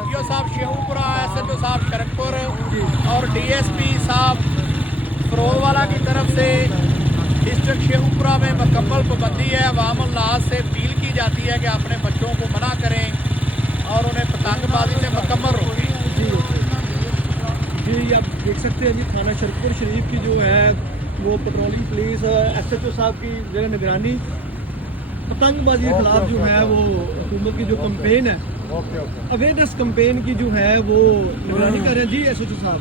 DPO साहब Sheikhpura, SHO साहब शरकपुर और DSP साहब फरोवाला की तरफ से डिस्ट्रिक्ट शेखपुरा में मुकम्मल पाबंदी है। अवाम उल्लास से अपील की जाती है कि अपने बच्चों को मना करें और उन्हें पतंगबाजी से मुकम्मल रोकें। जी आप देख सकते हैं जी, थाना शरकपुर शरीफ की जो है वो पेट्रोलिंग पुलिस SHO साहब की ज़रा निगरानी पतंगबाजी के खिलाफ जो है वो हुकूमत की जो कंपेन है, अवेयरनेस कंपेन की जो है वो निगरानी कर रहे हैं जी SHO साहब।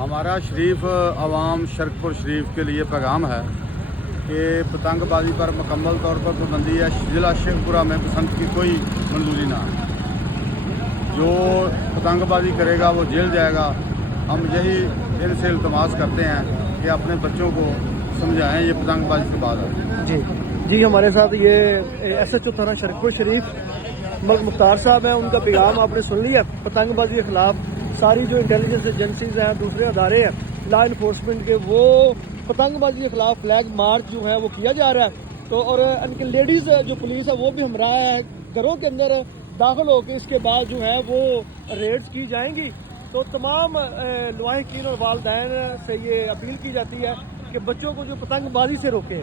हमारा शरीफ अवाम शरकपुर शरीफ के लिए पैगाम है कि पतंगबाजी पर मुकम्मल तौर पर पाबंदी है। ज़िला शेखपुरा में बसंत की कोई मंजूरी ना है। जो पतंगबाजी करेगा वो जेल जाएगा। हम यही इनसे इल्तमास करते हैं कि अपने बच्चों को समझाएं ये पतंगबाजी के बाद है। जी हमारे साथ ये SHO थाना शरकपुर शरीफ मलिक मुख्तार साहब हैं, उनका पैगाम आपने सुन लिया। पतंगबाजी के खिलाफ सारी जो इंटेलिजेंस एजेंसीज हैं, दूसरे अदारे हैं लॉ इन्फोर्समेंट के, वो पतंगबाजी के खिलाफ फ्लैग मार्च जो है वो किया जा रहा है। तो और इनके लेडीज़ जो पुलिस है वो भी हमरा है, घरों के अंदर दाखिल होकर इसके बाद जो है वो रेड्स की जाएंगी। तो तमाम लवाहिकीन और वालदैन से ये अपील की जाती है कि बच्चों को जो पतंगबाजी से रोकें।